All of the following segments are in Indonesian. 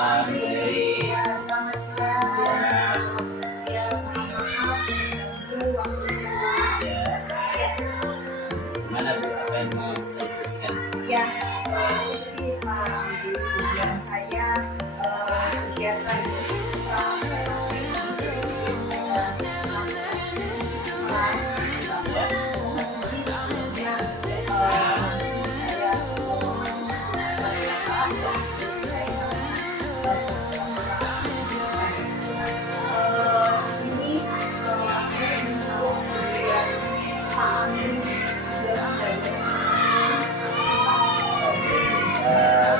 malam. Ya, selamat siang. Ya. Ya, maaf mengganggu waktunya. Ya, Ya, gimana Bu? Apa yang mau didiskusikan? ya, ini Pak, di tujuan saya kegiatan siswa saya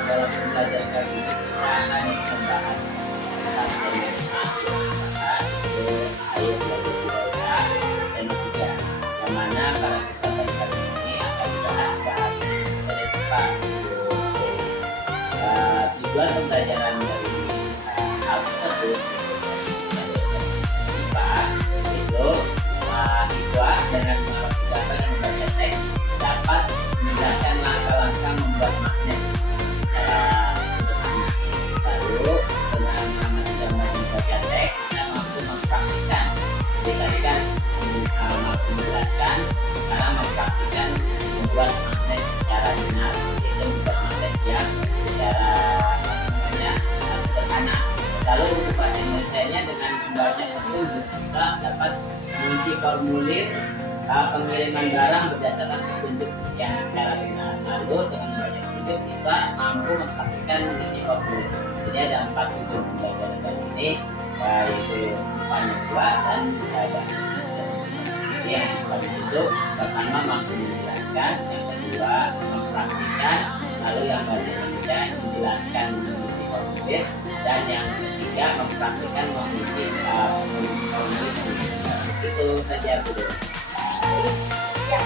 Dalam pembelajaran kali ini kita akan membahas tentang ayat belajar budaya dan juga yang mana para siswa kali ini akan bahas serepa tujuan pembelajaran dari hal tersebut itu siswa dengan mengerti gambar dan membaca teks dapat menjelaskan langkah-langkah membuat magnet secara sederhana. Lalu dengan mengamati gambar dan membaca teks kita mampu mempraktikkan. Jadi tadi kan mampu menjelaskan, sekarang mempraktikkan membuat magnet secara benar, yaitu membuat magnet yang secara sederhana. Lalu untuk bahasa Indonesia-nya dengan gambarnya tersebut kita dapat mengisi formulir pengiriman barang berdasarkan petunjuk yang secara benar. Lalu dengan banyak petunjuk siswa mampu mempraktikkan mengisi formulir. Jadi ada 4 tujuan pembelajaran kali ini, yaitu panitia dan ada. Yang itu pertama mampu menjelaskan, yang kedua mempraktikkan, lalu yang ketiga menjelaskan mengisi formulir, dan yang ketiga mempraktikkan mengisi formulir. Itu saja Bu. ya,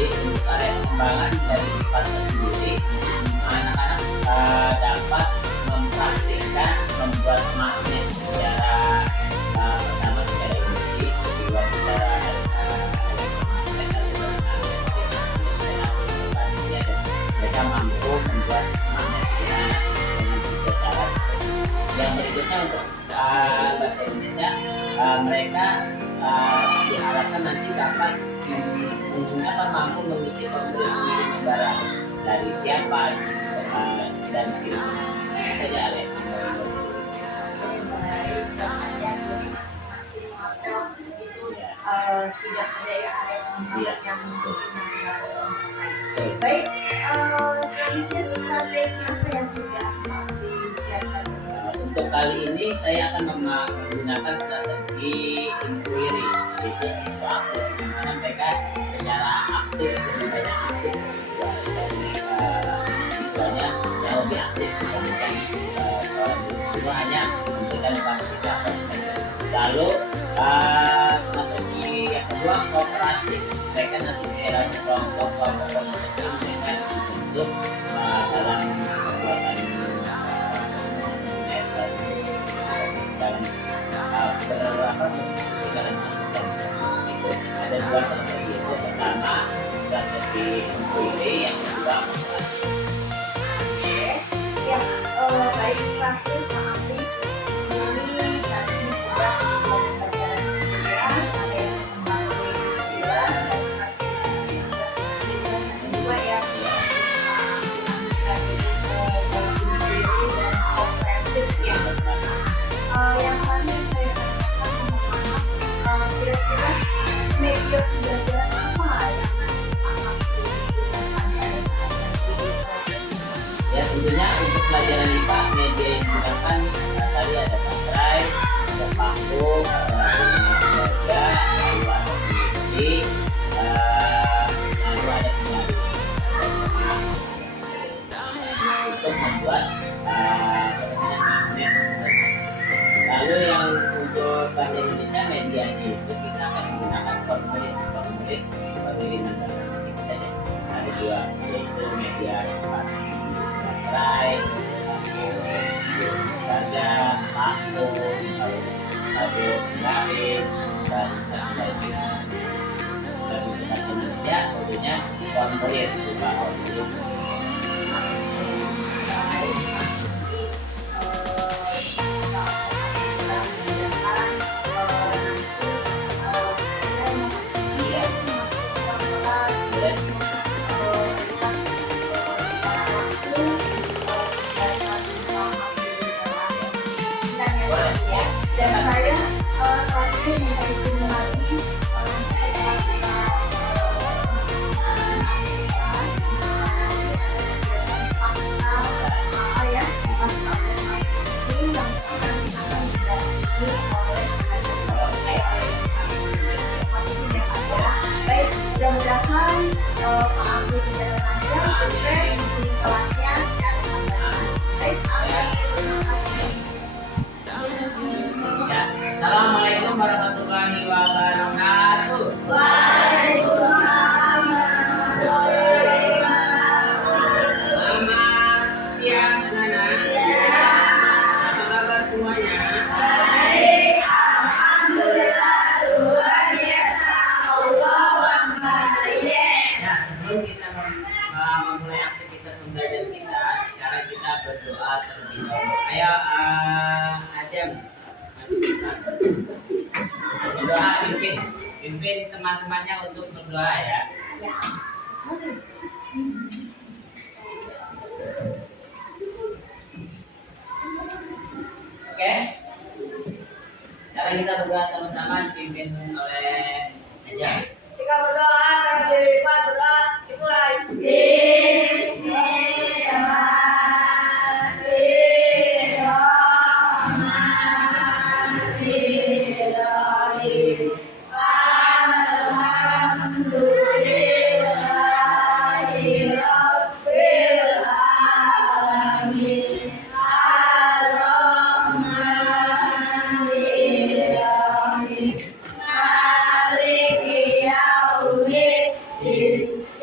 Jadi untuk area pengembangan dari IPA sendiri, anak-anak dapat mempraktikkan membuat magnet secara pertama secara industri, kedua secara mereka mampu membuat magnet dengan 3 cara. Yang berikutnya untuk bahasa Indonesia, mereka diharapkan nanti dapat mampu mengisi formulir pengiriman barang dari siapa dan kirim saja Alex. Sudah ada ya Iya. yang baik. Selanjutnya strategi apa yang sudah disiapkan? Untuk kali ini saya akan menggunakan strategi inquiry, yaitu siswa aktif, di mana mereka secara aktif lebih banyak aktif siswa, siswanya yang lebih aktif dibandingkan cuma hanya memberikan fasilitas saja. Lalu strategi yang kedua kooperatif, mereka nanti relasi kelompok dengan untuk dalam pembuatan dalam masukan itu ada 2 strategi, itu pertama strategi inquiry, yang kedua Ya, baik terakhir Pak Amri, ini tadi sudah pembelajaran sekian, ada yang kembali jelas dan kedua ya, yang tadi saya katakan kira-kira media pembelajaran apa yang akan digunakan ya tentunya untuk pelajaran IPA media yang digunakan tadi ada Drive, ada Paku, ada lalu ada PPT, lalu ada penyaring untuk membuat magnet. Lalu yang untuk bahasa Indonesia medianya itu kita akan menggunakan formulir pengiriman barang itu saja. kemudian seperti baterai, ada vakum, lalu jahit dan sebagainya. Dan di Indonesia tentunya formulir berupa formulir. Dan saya terakhir minta izin lagi mudah-mudahan Pak Abdi tidak panjang, sukses di kelasnya dan baik, amin. Terima kasih. Ya, Assalamualaikum warahmatullahi wabarakatuh. Waalaikumsalam warahmatullahi wabarakatuh. Selamat siang anak-anak. Apa kabar semuanya? Baik, alhamdulillah, luar biasa. Allahu Akbar. Ya, sebelum kita memulai aktivitas pembelajaran kita, sekarang kita berdoa terlebih dahulu. Ayo, Ajam, berdoa, pimpin teman-temannya untuk berdoa ya. Oke, sekarang kita berdoa sama-sama dipimpin oleh Ajam. Jika berdoa, jangan dilipat berdoa dimulai. Bismillahirrahmanirrahim. Alhamdulillahirabbil alamin. Ar-Rahmanirrahim. Maliki yaumiddin.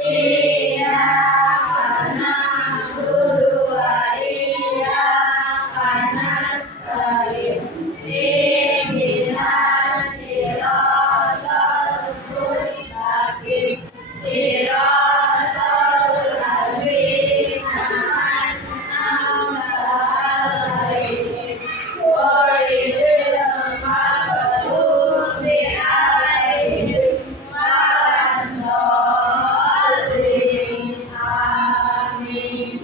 Iyyaka na'budu wa iyyaka nasta'in. Ihdinas siratal mustaqim. Siratal ladzina an'amta 'alaihim ghairil maghdubi 'alaihim waladdallin. Amin.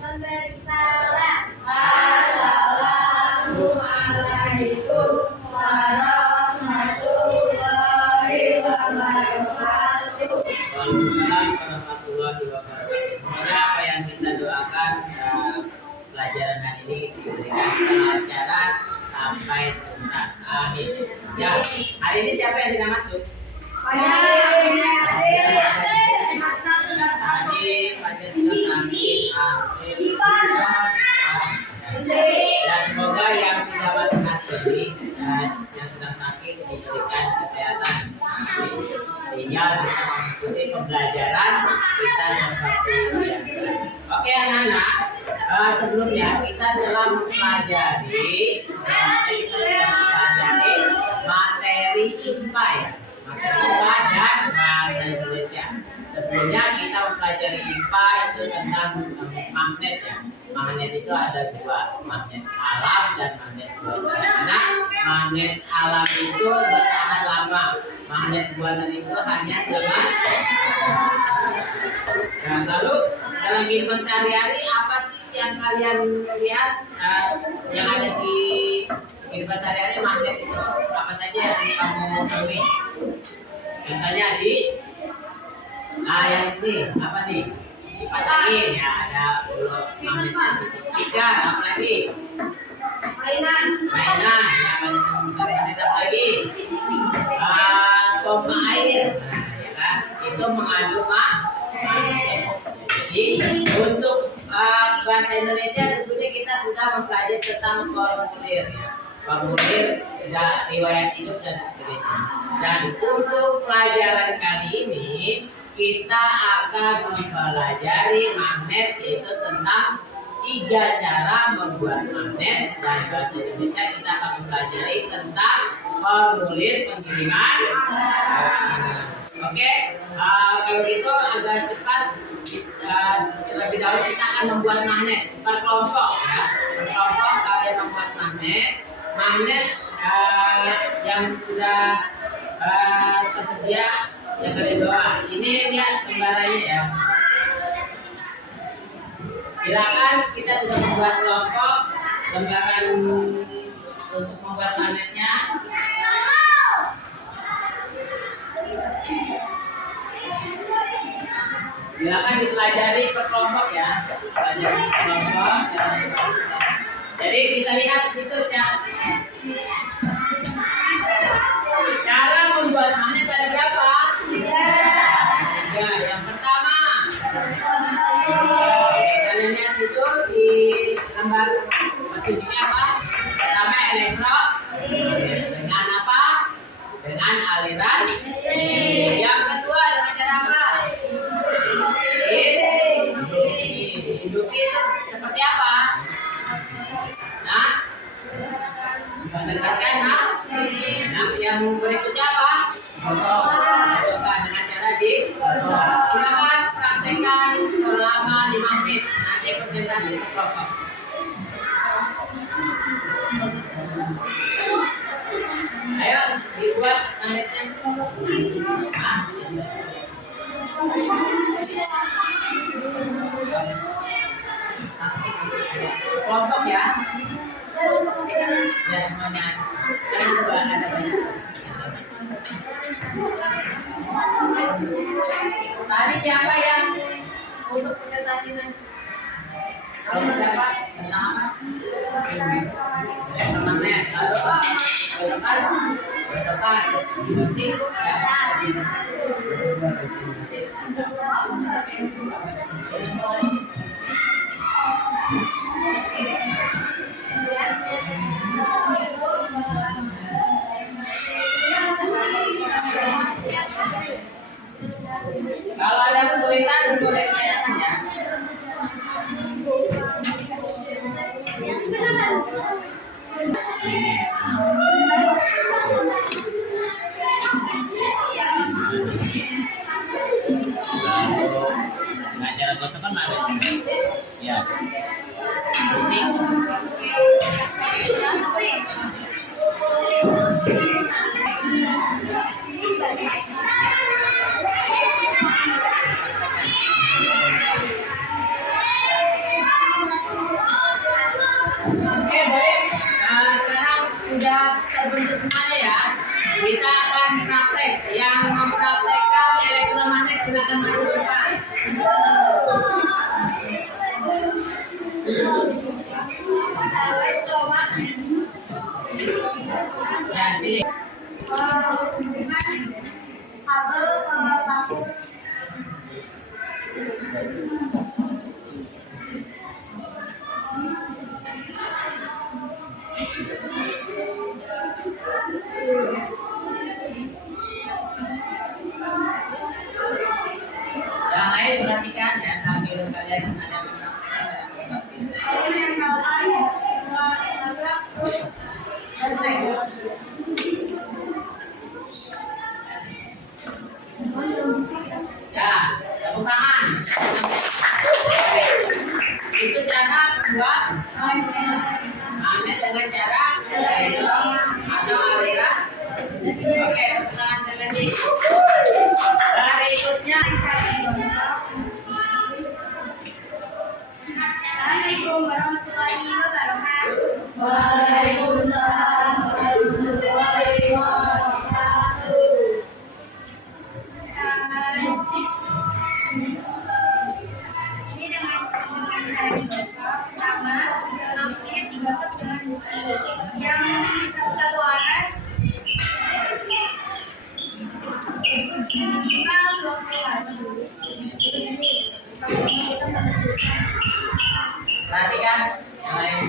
Memberi salam. Assalamualaikum warahmatullahi wabarakatuh. Waalaikumsalam warahmatullahi wabarakatuh. Semoga apa yang kita doakan pelajaran hari ini diberikan kelancaran sampai tuntas. Amin. Ya, hari ini siapa yang tidak masuk? Tadi Fajar juga sakit. Dan semoga yang tidak masuk hari ini dan yang sedang sakit diberikan kesehatan. Sehingga bisa mengikuti pembelajaran kita seperti biasa. Oke anak-anak, sebelumnya kita telah mempelajari materi IPA ya, materi IPA dan bahasa Indonesia. Sebelumnya kita mempelajari IPA itu tentang magnet ya. Magnet itu ada dua, magnet alam dan magnet buatan. Nah, magnet alam itu bertahan lama, magnet buatan itu hanya sementara. Nah, lalu dalam kehidupan sehari-hari apa sih yang kalian lihat yang ada di kehidupan sehari-hari magnet itu apa saja yang kamu temui? Contohnya di yang ini apa nih? Dipasangin ya, ada blok magnet speaker, apa lagi? Mainan ya, ada lagi pompa air, nah, ya kan? Itu mengandung magnet. Jadi untuk bahasa Indonesia sebetulnya kita sudah mempelajari tentang formulir ya, formulir riwayat hidup dan sebagainya. Dan untuk pelajaran kali ini kita akan mempelajari magnet, yaitu tentang 3 cara membuat magnet, dan bahasa Indonesia kita akan mempelajari tentang formulir pengiriman. Oke, kalau gitu agak cepat. Terlebih dahulu kita akan membuat magnet per kelompok ya. Per kelompok kalian membuat magnet yang sudah tersedia yang ada di bawah. Ini lihat gambarannya ya. Silakan, kita sudah membuat kelompok gambaran untuk membuat magnetnya. Silakan dipelajari per kelompok ya. Pelajari per kelompok. Jadi kita lihat di situ ya. Cara membuat magnet ada berapa? 3. Yang pertama, kalian lihat situ di lembar maksudnya apa? Pertama elektron dengan apa? Dengan aliran. Yang kedua dengan cara apa? Induksi itu seperti apa? Nah, mendengarkan nah, yang berikutnya apa? Masukkan dengan cara di. Silakan praktekkan selama 5 menit. Nanti presentasi kelompok. Ayo dibuat magnetnya. Kelompok ya. Ya semuanya. Karena ada banyak. Tadi siapa yang untuk presentasi nanti? Kalau siapa? Tentang apa? Magnet. Besokan. Induksi. Kalau ada kesulitan boleh tanyakan ya. Cara gosokan ada ya. Oke, baik. Sekarang sudah terbentuk semuanya ya. Kita akan praktek. Yang mempraktekkan elektromagnet silakan maju ke depan. Ya, sini. Kabel ke lampu. Yang lain perhatikan ya sambil kalian ada. Ya, tepuk tangan. Itu cara membuat magnet dengan cara atau aliran. Oke, tepuk tangan lagi. Berikutnya. Assalamualaikum warahmatullahi wabarakatuh. Waalaikumsalam warahmatullahi wabarakatuh. Ini dengan cara digosok. Pertama, magnet digosok dengan besi yang satu arah minimal 20 watt. Perhatikan yang lain.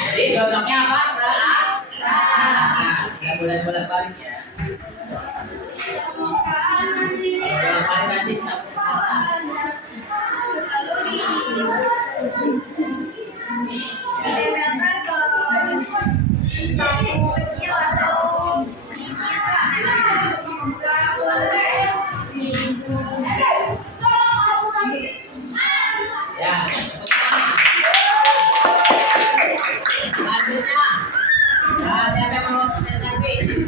Jadi gosoknya apa? Saat. Nah, boleh bolak-balik ya. Bolak-balik nanti tak kesasar. Ditempelkan ke bangku kecil atau Ya. Selanjutnya, siapa yang mau presentasi?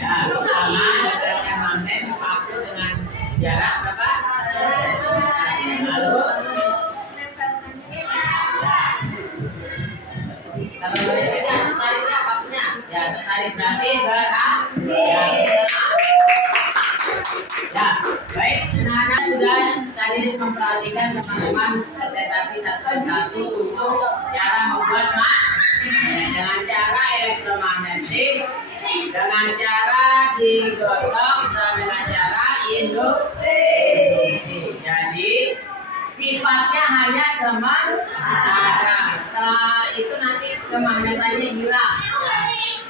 Ya, pertama gerakan magnet dipaku dengan jarak berapa? Lalu, kalau berikutnya tariknya pakunya, ya tarik berhasil berhasil. Ya, baik anak-anak sudah tadi memperhatikan teman-teman presentasi satu persatu untuk cara membuat dengan cara elektromagnetik, dengan cara digosok dan dengan cara induksi. Jadi sifatnya hanya sementara. Setelah itu nanti kemagnetannya hilang.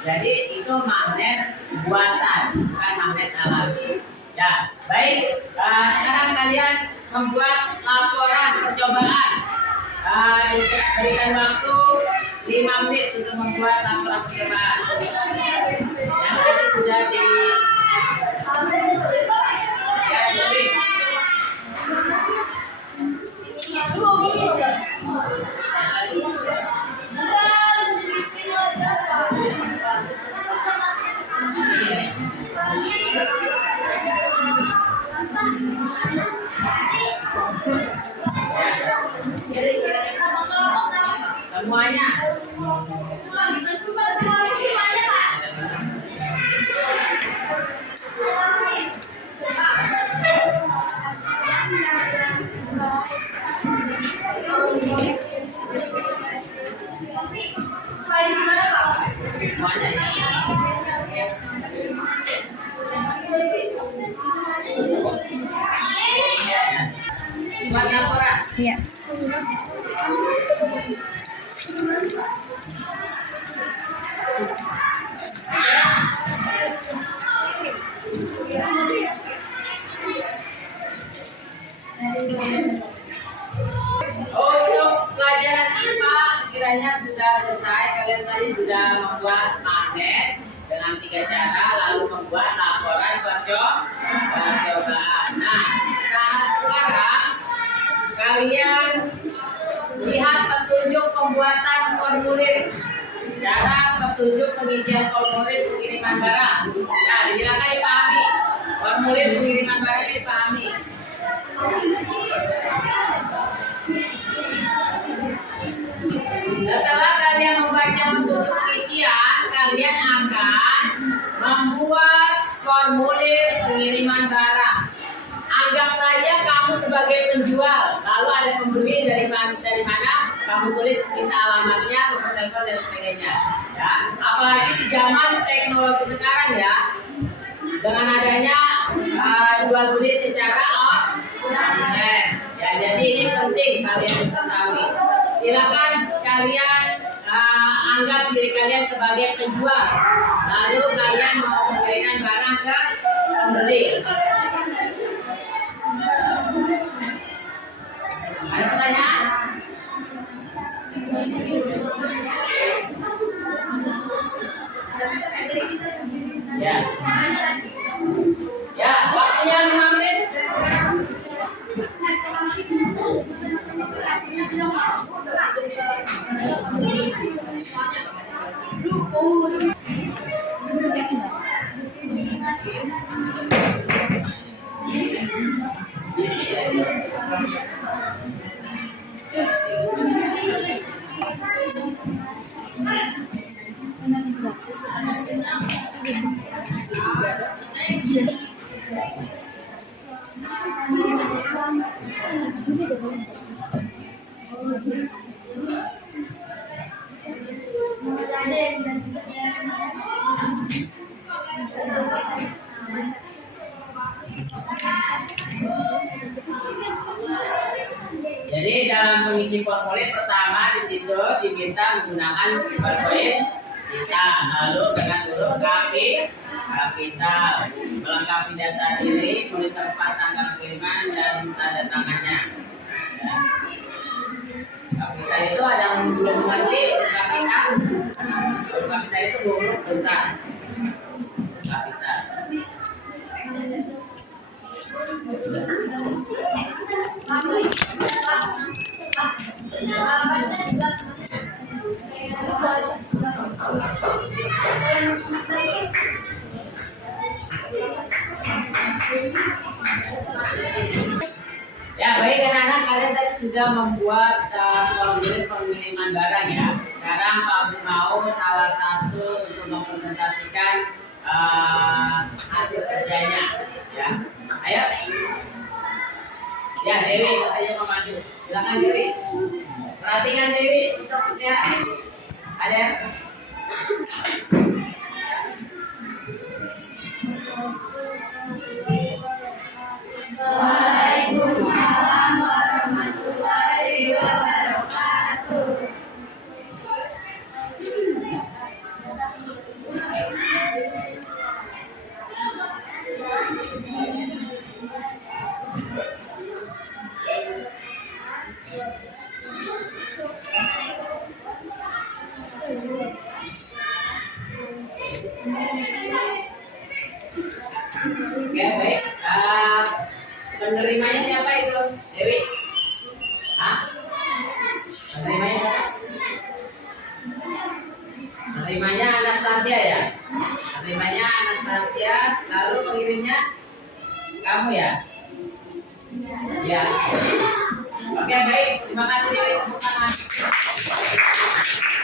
Jadi itu magnet buatan, bukan magnet alami. Ya, baik. Sekarang kalian membuat laporan percobaan. Berikan waktu 5 menit untuk membuat laporan percobaan. Yang tadi sudah di semuanya. Buat laporan. Iya. Untuk pelajaran IPA sekiranya sudah selesai, kalian tadi sudah membuat magnet dengan 3 cara, lalu membuat laporan percobaan. Nah, saat sekarang kalian lihat petunjuk pembuatan formulir, cara petunjuk pengisian formulir pengiriman barang. Nah, silakan dipahami. Formulir pengiriman barang ini dipahami. Setelah kalian membaca petunjuk pengisian, kalian akan membuat formulir pengiriman barang. Anggap saja kamu sebagai penjual, lalu ada pembeli dari mana, kamu tulis minta alamatnya, nomor telepon dan sebagainya. Ya, apalagi di zaman teknologi sekarang ya, dengan adanya jual beli secara online. Ya, jadi ini penting kalian ketahui. Silakan kalian anggap diri kalian sebagai penjual, lalu kalian mau memberikan barang ke pembeli. Ada pertanyaan? Ya. Ya, waktunya 5 menit. Jadi dalam mengisi formulir pertama di situ diminta menggunakan PowerPoint kita, lalu dengan huruf kapital melengkapi data diri, monitor tanggal pengiriman dan tanda tangannya. Ya. Kapital itu ada yang belum mengerti kapital. Kapital itu huruf besar. Kapital. Ya baik anak-anak, kalian tadi sudah membuat formulir pengiriman barang ya. Sekarang Pak Abdi mau salah satu untuk mempresentasikan hasil kerjanya ya. Ayo. Ya Dewi, ayo maju. Silakan Dewi. Perhatikan Dewi, ya. Ada. Waalaikumsalam warahmatullahi wabarakatuh. Oke, baik. Penerimanya siapa itu? Dewi? Hah? Penerimanya siapa? Penerimanya Anastasia ya? Penerimanya Anastasia, lalu pengirimnya kamu ya? Ya. Oke, baik. Terima kasih Dewi. Tepuk tangan.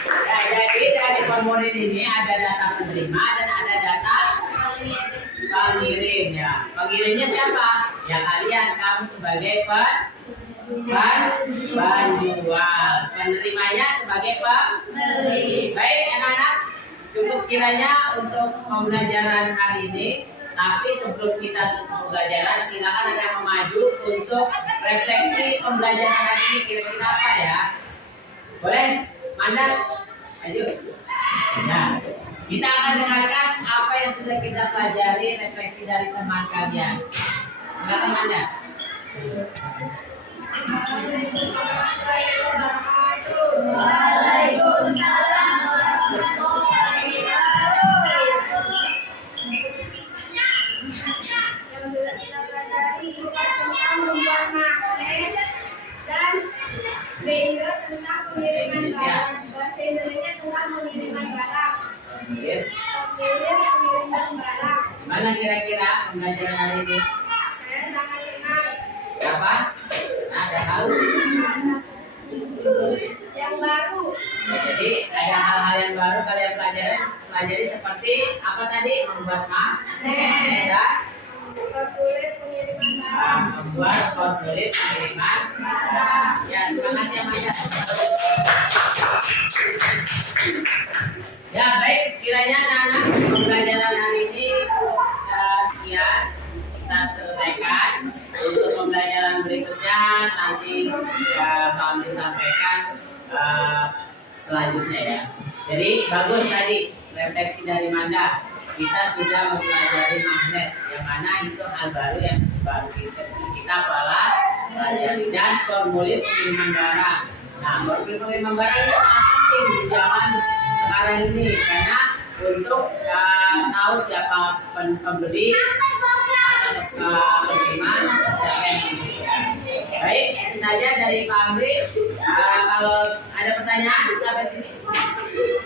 Ya, jadi dari formulir ini ada data penerima dan ada data pengirim ya. Pengirimnya siapa? Ya kalian, kamu sebagai penjual. Penerimanya sebagai pembeli. Baik anak-anak, cukup kiranya untuk pembelajaran hari ini. Tapi sebelum kita tutup pembelajaran, silakan ada yang maju untuk refleksi pembelajaran hari ini kira-kira apa ya? Boleh? Mandat? Ayo. Nah, kita akan dengarkan apa yang sudah kita pelajari, refleksi dari teman kalian. Silakan Anda. Waalaikumsalam warahmatullahi wabarakatuh. Yang sudah kita pelajari tentang membuat magnet dan B tentang pengiriman barang. Bahasa Indonesia tentang pengiriman barang. Formulir. Pengiriman barang. Mana kira-kira pembelajaran hari ini? Saya sangat senang. Apa? Ada hal Yang baru. jadi ada hal-hal yang baru kalian pelajari seperti apa tadi? Membuat magnet dan Formulir pengiriman barang. membuat formulir pengiriman barang. Ya, terima kasih ya Maya. Ya baik, kiranya anak-anak pembelajaran hari ini sekian kita selesaikan. Untuk pembelajaran berikutnya nanti kami sampaikan selanjutnya ya. Jadi bagus tadi refleksi dari Manda. Kita sudah mempelajari magnet, yang mana itu hal baru yang baru kita pelajari, dan formulir pengiriman barang. Nah, formulir pengiriman barang ini sangat penting di zaman sekarang ini karena untuk tahu siapa pembeli atau penerima, siapa yang memberikan. Baik, itu saja dari Pak Amri. Kalau ada pertanyaan sampai sini,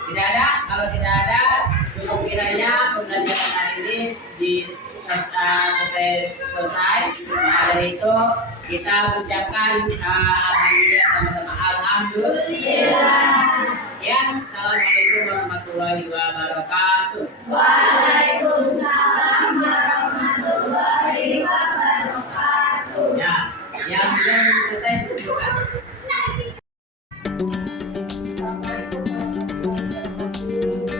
tidak ada. Kalau tidak ada, cukup kiranya pembelajaran hari ini selesai. Maka dari itu kita ucapkan alhamdulillah sama-sama. Alhamdulillah. Sekian, assalamualaikum warahmatullahi wabarakatuh. Waalaikumsalam warahmatullahi wabarakatuh. Ya, yang belum selesai bukan. Assalamualaikum warahmatullahi wabarakatuh.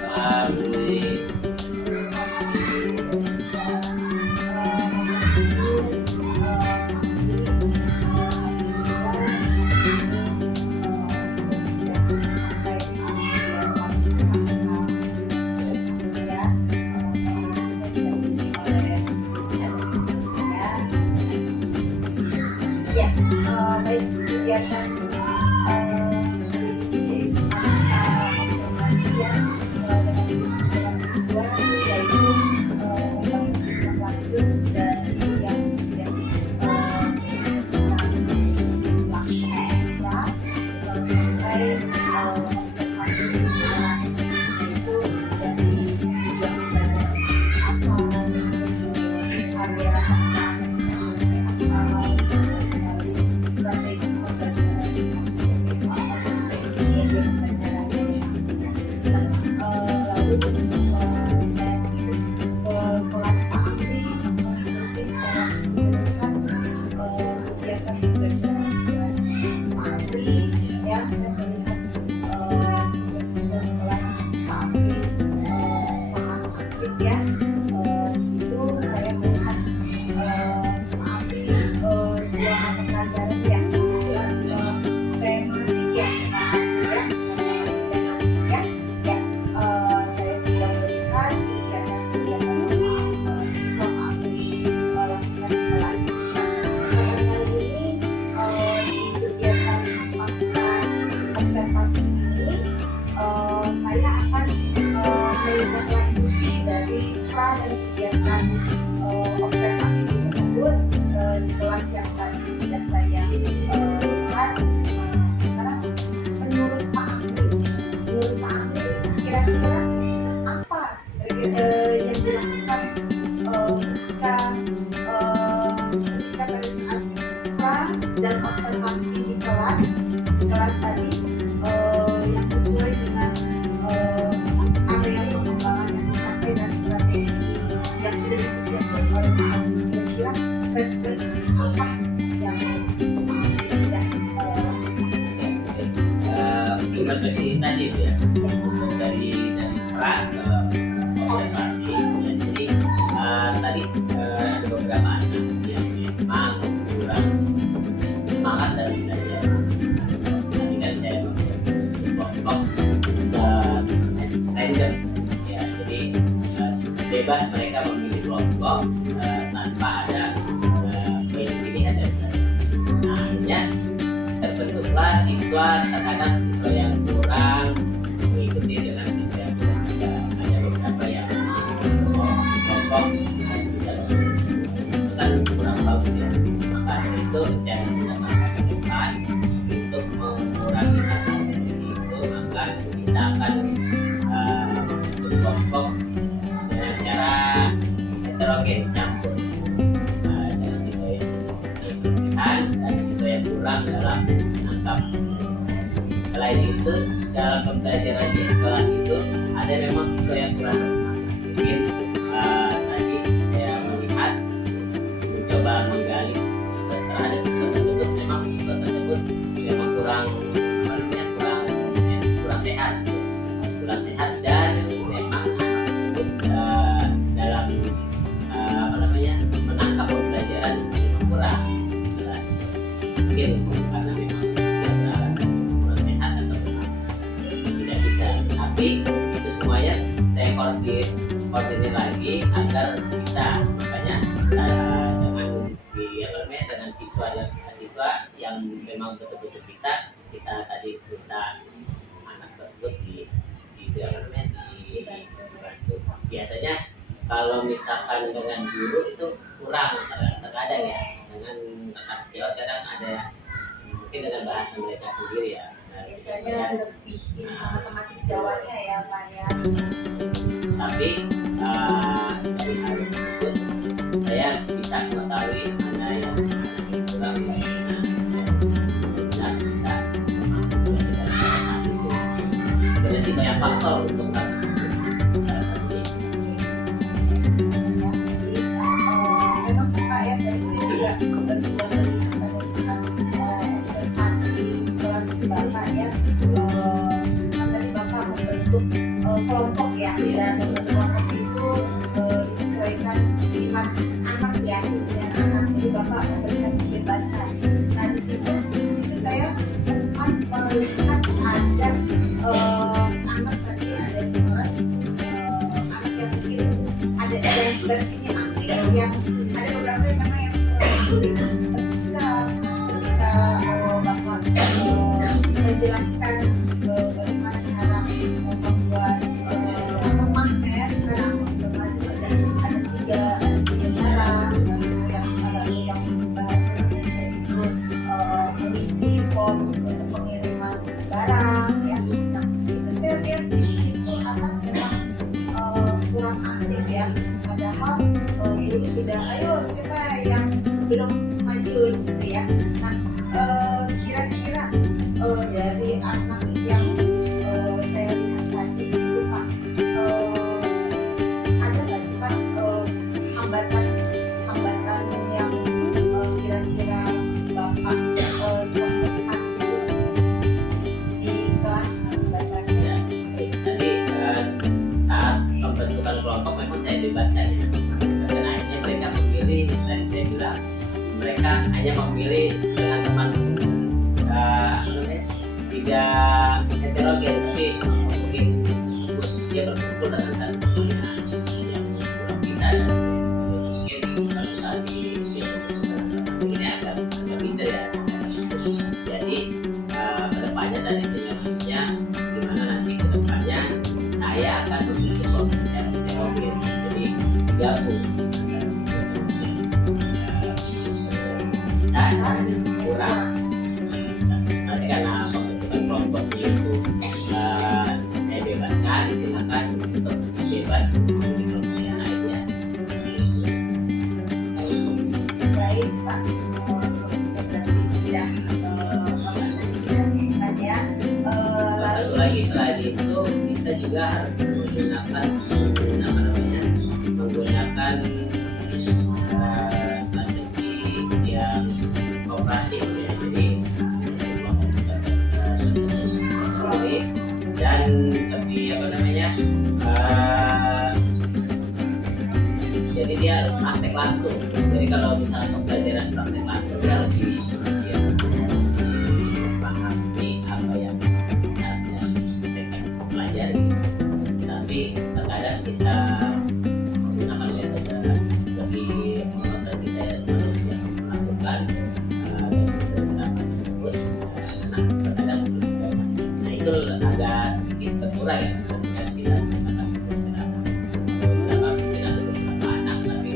saya masuk ke kelas Pak Amri mengikuti secara keseluruhan kegiatan pembelajaran kelas Pak Amri ya. Saya melihat siswa-siswa di kelas Pak Amri sangat aktif ya. Di situ saya melihat Pak Amri dua mata pelajaran ya, tematik ya Pak Amri ya. Saya sudah melihat kegiatan-kegiatan siswa kami lakukan di kelas. Kesempatan kali ini di kegiatan pasukan observasi ini saya akan menindaklanjuti dari pra dan kegiatan observasi tersebut di kelas yang tadi sudah saya lihat. Sekarang menurut Pak Amri, kira-kira apa yang dilakukan ketika pada saat pra dan observasi di kelas tadi yang sesuai dengan area pengembangan yang dicapai dan strategi yang sudah dipersiapkan oleh Pak Amri. Kira-kira referensi apa yang Pak Amri sudah Refleksi tadi itu ya, dari pra ke observasi ya. Jadi tadi ada beberapa anak yang memang kurang semangat dalam belajar. Tadi kan saya kelompok random ya, jadi bebas mereka memilih kelompok tanpa ada pilihan dari saya. Nah, akhirnya terbentuklah siswa, terkadang siswa yang kurang mengikuti dengan siswa yang kurang. Ada beberapa yang kelompok bisa itu kan kurang bagus ya. Maka dari itu rencana kita masa ke depan untuk mengurangi hal seperti itu, maka kita akan membentuk kelompok dengan cara heterogen, campur dengan siswa yang berlebihan dan siswa yang kurang dalam menangkap. Selain itu, dalam pembelajaran di kelas itu ada memang siswa yang kurang semangat. Mungkin tadi saya melihat mencoba menggali terhadap siswa tersebut, memang siswa tersebut memang kurang sehat dan memang anak tersebut dalam menangkap pembelajaran memang kurang. Mungkin karena memang kurang sehat atau tidak bisa, tapi itu semuanya saya koordinir lagi agar bisa. Makanya dengan siswa yang memang betul-betul bisa, kita tadi minta anak tersebut dibantu. Biasanya kalau misalkan dengan guru itu kurang terkadang ya, dengan rekan sejawat kadang ada mungkin dengan bahasa mereka sendiri ya. Biasanya lebih sama teman sejawatnya ya Pak ya. Tapi dari hal tersebut saya bisa mengetahui mana yang kurang baik, dan bisa belajar saat itu. Sebenarnya sih banyak faktor untuk hal tersebut. Salah satunya Memang sih Pak ya, dari sini juga sudah melihat pada saat observasi kelas Bapak ya, kan tadi Bapak membentuk kelompok ya, dan membentuk kelompok itu disesuaikan minat anak ya, dan anak itu Bapak memberikan kebebasan. Nah di situ saya sempat melihat ada anak tadi ada di surat anak yang mungkin ada yang sebelah sini aktif, yang ada beberapa yang memang yang ketika Bapak menjelaskan bagaimana cara membuat magnet, ada tiga cara yang bahasa Indonesia itu mengisi form untuk pengiriman barang ya. Nah itu saya lihat di situ anak memang kurang aktif ya, padahal guru sudah ayo siapa yang belum maju di situ ya. Nah kira-kira dari anak yang saya lihat tadi itu Pak, hanya memilih dengan teman tidak heterogen, tapi mungkin dia berkumpul dengan satu temannya yang belum bisa, mungkin suatu saat ini agak pinter ya. Jadi kedepannya dari maksudnya gimana nanti kedepannya saya akan membentuk kelompok secara heterogen, jadi gabung kurang nanti karena pembentukan kelompoknya itu saya bebaskan, silakan untuk bebas di kelompoknya aja. Baik Pak, berarti sudah kan ya. Satu lagi selain itu kita juga harus menggunakan strategi yang kooperatif ya. Jadi dan lebih jadi dia harus praktek langsung. Jadi kalau misalnya pembelajaran praktek langsung dia lebih memahami apa yang seharusnya mereka pelajari. Tapi terkadang kita menggunakan metode lebih monoton kita yang manusia melakukan pendapat tersebut. Nah terkadang itu agak sedikit berkurang ya ketika kita menggunakan pendapat tidak beberapa anak, tapi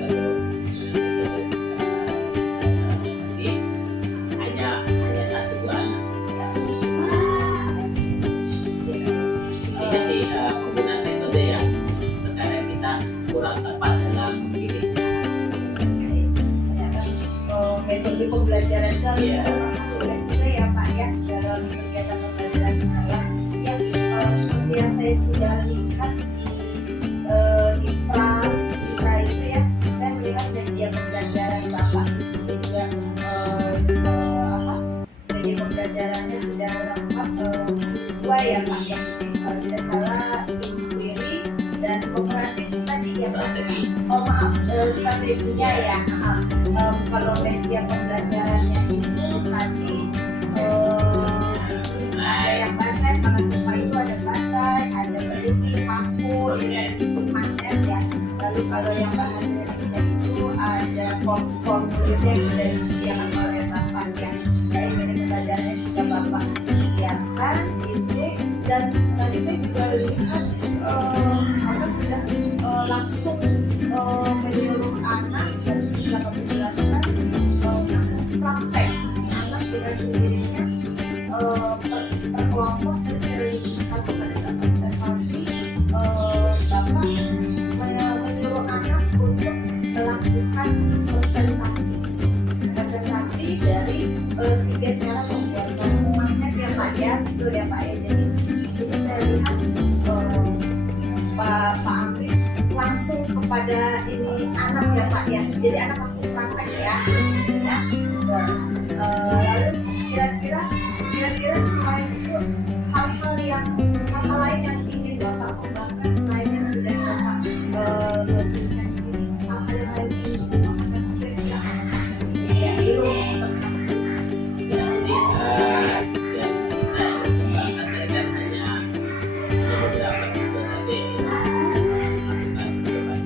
kalau hanya satu dua anak. Intinya sih penggunaan metode yang terkadang kita kurang tepat dalam memilih. Metode pembelajaran itu harus Iya. diperhatikan juga ya Pak ya dalam kegiatan pembelajaran saya. Ya seperti yang saya sudah lihat di pra itu ya, saya melihat media pembelajaran Bapak di sini juga media pembelajarannya sudah lengkap dua ya Pak ya. Kalau tidak salah inquiry dan kooperatif tadi ya Pak. Strategi. Oh maaf, strateginya ya. Kalau media pembelajarannya itu tadi ada yang baterai, mengenai itu ada baterai, ada peneliti, makmur, magnet ya. Lalu kalau yang bahasa Indonesia itu ada formulirnya sudah disediakan oleh Bapak ya. Kayak media pembelajarannya sudah Bapak sediakan itu, dan tadi saya juga lihat sudah langsung menyuruh anak dan sudah menjelaskan langsung praktek anak dengan sendirinya per kelompok. Dan saya lihat pada saat observasi Bapak menyuruh anak untuk melakukan presentasi dari 3 cara pembuatan magnet ya Pak ya, betul ya Pak ya. Jadi di sini saya lihat Pak Amri langsung kepada ini anak ya Pak ya, jadi anak langsung praktek ya. Lalu kira-kira selain itu hal lain yang ingin Bapak kembangkan selain yang sudah Bapak berikan di sini, hal-hal yang lain ingin Bapak kembangkan ya itu Jadi yang kita kembangkan kan hanya beberapa siswa saja yang melakukan perubahan.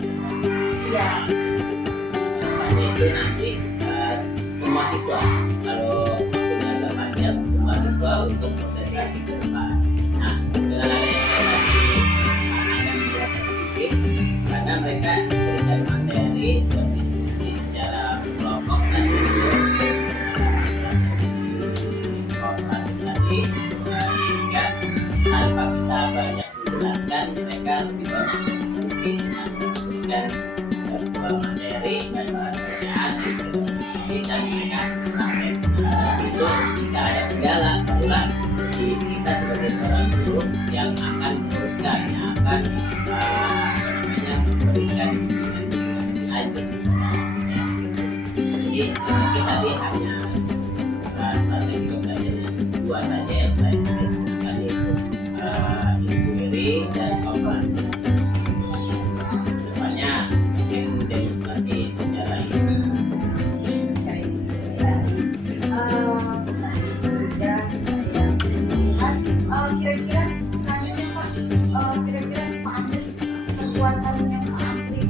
ya. Depannya itu nanti semua siswa, kalau waktunya agak panjang, semua siswa untuk konsentrasi ke depan. Nah dengan adanya akan menjelaskan sedikit karena mereka berikan materi berdiskusi secara kelompok dan kooperatif tadi, sehingga tanpa kita banyak menjelaskan mereka lebih banyak berdiskusi dengan memberikan sebuah materi dan pertanyaan diskusi dan mereka praktek. Itu jika ada kendala barulah si kita sebagai seorang guru yang akan meneruskan, yang akan memberikan lanjut. Jadi kita lihat hanya strategi pembelajaran dua saja yang saya gunakan, yaitu inquiry dan kooperatif. Depannya mungkin demonstrasi secara ini. kekuatannya Pak Amri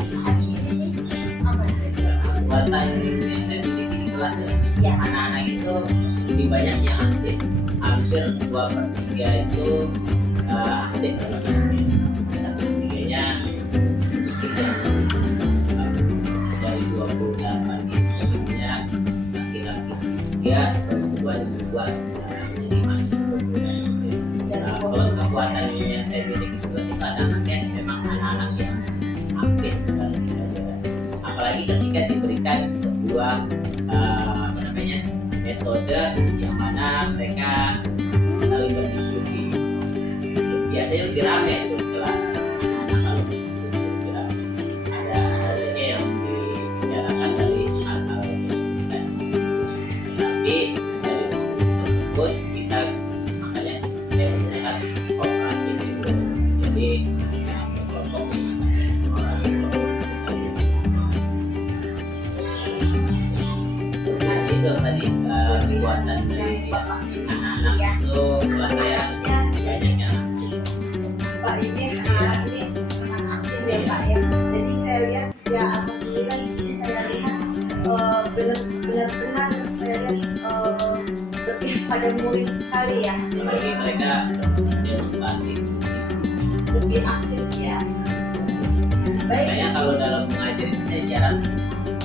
saat ini apa kira-kira? Kekuatan yang saya miliki di kelas ya, Ya. anak-anak itu lebih banyak yang aktif, hampir 2/3 itu aktif dalam kelasnya. 1/3-nya sedikit yang dari 28 itu banyak laki-laki 3, perempuan 2. Jadi masih berbeda. Kalau kekuatan yang saya miliki di kelas itu anak-anaknya memang anak-anak yang aktif dalam pelajaran. Apalagi ketika diberikan sebuah metode yang mana mereka saling berdiskusi. Biasanya lebih ramai itu di kelas. Anak kalau berdiskusi lebih ramai. Ada saja yang dibicarakan dari hal-hal yang kita. Tapi dari diskusi tersebut kita makanya saya menggunakan kooperatif itu. Jadi kelompok 5-6 orang itu tadi kekuatan dari anak-anak itu kelas saya banyak yang Pak ini anak ini sangat aktif ya Pak ya. Jadi saya lihat ya alhamdulillah di sini saya lihat benar-benar saya lihat lebih pada murid sekali ya. bagi mereka demonstrasi. Lebih aktif ya. Baik. Saya kalau dalam mengajar itu saya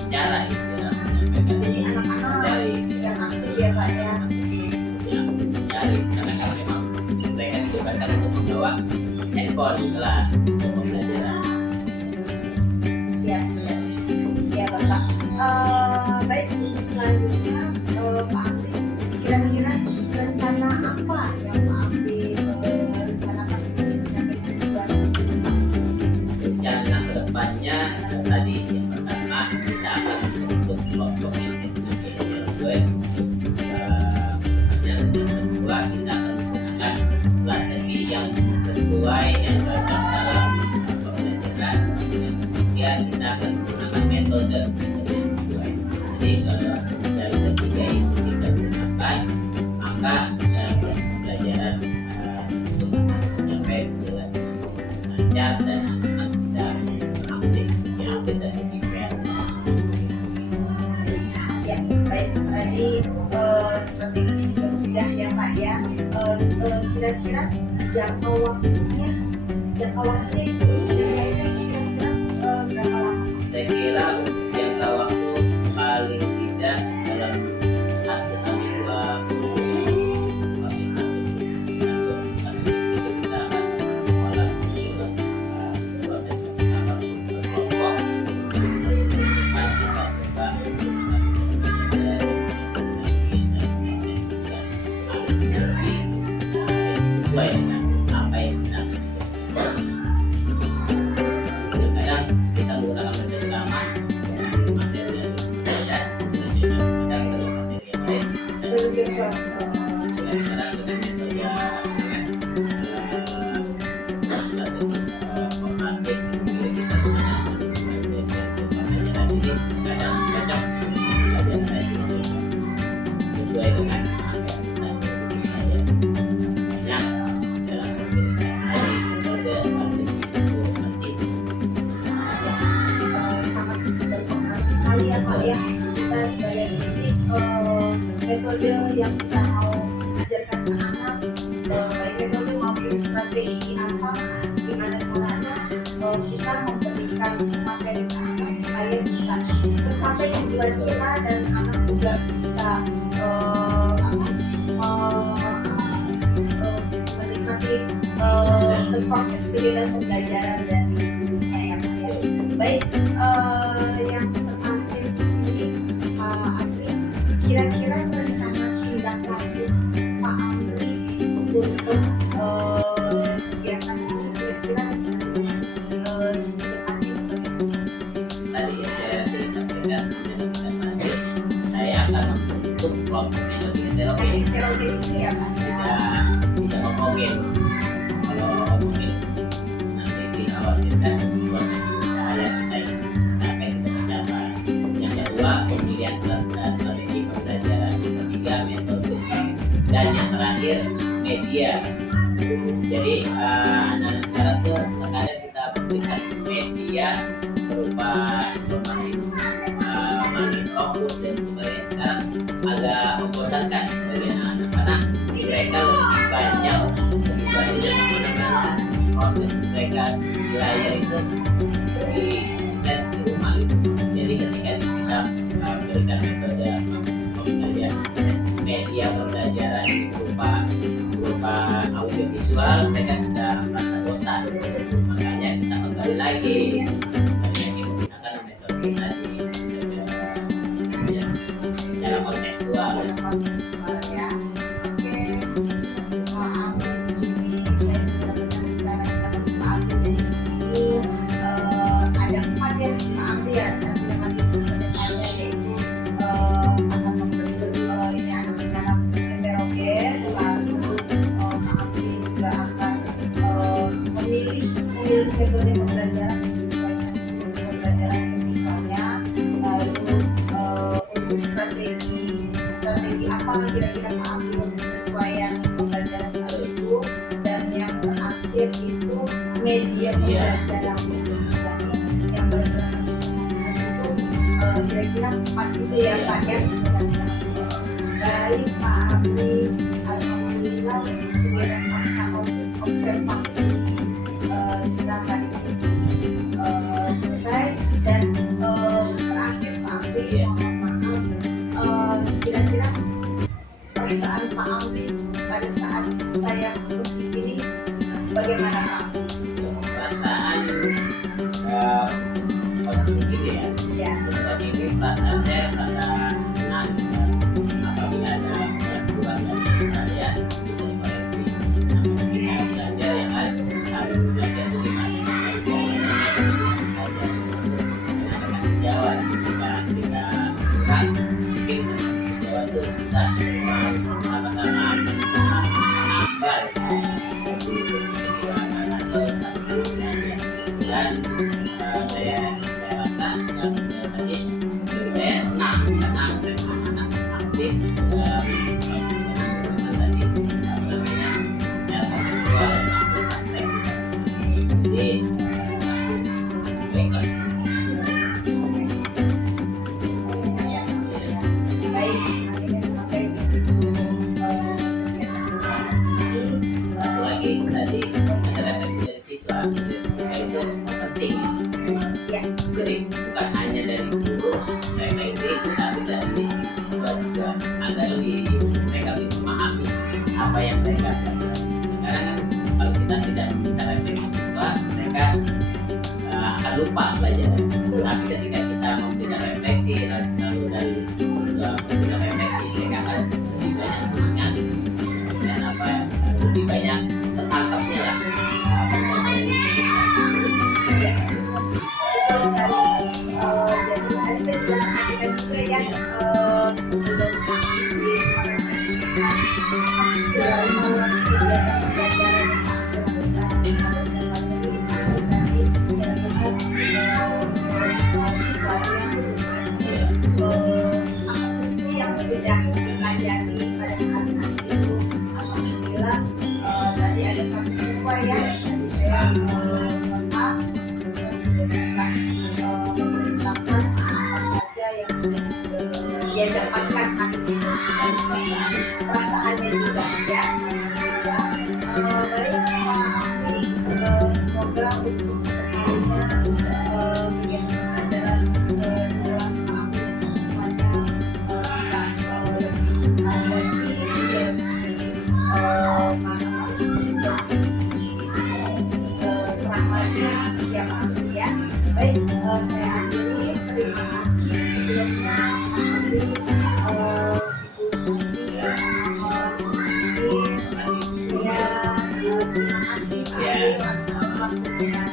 cara gitu ya, menyampaikan Jadi anak-anak dari yang aktif ya Pak ya. yang dari karena kalau memang mereka ditugaskan untuk membawa handphone di kelas untuk pembelajaran. Siap siap. Ya Bapak. Baik untuk selanjutnya Pak Amri kira-kira rencana apa yang Pak Amri rencanakan untuk mencapai tujuan tersebut Pak? Rencana kedepannya tadi yang pertama kita akan membentuk kelompok yang web. Yang kedua kita akan menggunakan strategi yang sesuai yang cocok dalam pembelajaran. Yang ketiga kita akan menggunakan metode yang sesuai. Jadi kalau dari ketiga itu kita gunakan, maka proses pembelajaran tersebut akan mencapai dengan lancar dan anak bisa aktif, dan efisien. Ya, baik tadi strategi juga sudah ya Pak ya. Kira-kira jangka waktunya itu kira-kira berapa lama? Saya kira untuk jangka waktu paling tidak dalam 1-2 proses itu kita akan mengolah proses pertama untuk berkelompok. Kita coba sesuai dengan apa yang kita kadang kita menggunakan metode lama materi yang beda, kadang dengan materi yang lain bisa kadang dengan metode strategi kooperatif kita menggunakan pembelajaran ini kadang cocok pelajaran sesuai dengan apa yang kita pelajari. Banyak dalam pembelajaran metode strategi itu penting. Sangat berpengaruh sekali ya Pak ya. Kita sebagai pendidik metode yang kita mau ajarkan ke anak, baik metode maupun strategi apa, gimana caranya kita memberikan materi ke anak supaya bisa tercapai tujuan kita dan anak juga bisa menikmati proses di dalam pembelajaran dan kayak ya. Baik, yang terakhir di sini Pak Amri, kira-kira rencana tindak lanjut Pak Amri untuk kegiatan ini kira-kira sedekat ini. Tadi ya saya sudah sampaikan dalam lanjut saya akan membentuk kelompok yang lebih heterogen. Heterogen ini ya Pak ya. Tidak homogen. Kalau homogen nanti dikhawatirkan proses cahaya kita ini akan tidak tercapai. Yang kedua pemilihan strategi pembelajaran, yang ketiga metode, dan yang terakhir media. Jadi anak sekarang tuh terkadang kita memberikan media berupa informasi makin fokus dan sebagainya. Sekarang agak membosankan bagi anak-anak karena mereka lebih banyak menggunakan proses mereka di layar itu di rumah gitu. Jadi ketika kita berikan metode media pembelajaran berupa audio visual, mereka sudah merasa bosan. Makanya kita kembali lagi menggunakan metode tadi secara kontekstual. Ya. Oke. Pak Amri di sini saya sudah berbicara dengan Pak Amri di sini ada 4 ya Pak Amri ya. Nanti akan diperdebatkan yaitu akan membentuk ini anak secara heterogen, lalu Pak Amri juga akan memilih metode pembelajaran disesuaikan dengan pembelajaran ke siswanya, lalu untuk strategi apa kira-kira Pak Amri untuk penyesuaian pembelajaran saat itu, dan yang terakhir itu media pembelajaran. Jadi yang berinteraksi itu kira-kira 4 itu ya Pak ya. Baik Pak Amri, alhamdulillah kegiatan pasca observasi kita tadi selesai, dan terakhir Pak Amri mohon maaf, kira-kira perasaan Pak Amri pada saat saya uji ini bagaimana Pak? Perasaan begini ya. Ya. Untuk ini perasaan saya merasa senang apabila ada bantuan dari saya bisa dikoreksi. Namun kita saja yang harus belajar itu gimana? Saya saja dengan jawab ketika kurang mungkin jawab itu bisa sama-sama menambah kekuatan atau sama-sama belajar. Dan saya rasa tadi saya senang karena anak-anak aktif tadi secara kontekstual langsung praktek. Jadi baiklah. Baik, akhirnya sampai di Satu lagi tadi ada refleksi dari siswa. Siswa itu penting. ya. Jadi bukan hanya dari guru refleksi, tapi dari siswa juga agar mereka lebih memahami apa yang mereka belajar. Karena kan kalau kita tidak meminta refleksi siswa, mereka akan lupa belajar. Tapi ketika kita memberikan refleksi, lalu dari siswa memberikan refleksi, mereka akan lebih banyak mengingat dan lebih banyak tertangkapnya lah. Jadi tadi saya juga perhatikan juga ya, sebelum Pak Amri merefleksikan hasil evaluasi kegiatan pembelajaran yang Pak Amri lakukan secara observasi, tadi saya lihat siswanya apa sih yang sudah dipelajari pada saat itu. Alhamdulillah tadi ada 1 siswa ya, tadi saya mohon siswa sudah bisa menceritakan apa saja yang sudah dia dapatkan hari ini dan perasaannya juga ya. Alhamdulillah. Baik Pak Amri, semoga untuk kedepannya kegiatan pembelajaran kelas Pak Amri dan siswanya bisa lebih lagi terang lagi ya Pak Amri ya. Baik, saya akhiri. Terima kasih sebelumnya Pak Amri, Ibu Siti, ya, terima kasih Pak Amri atas waktunya.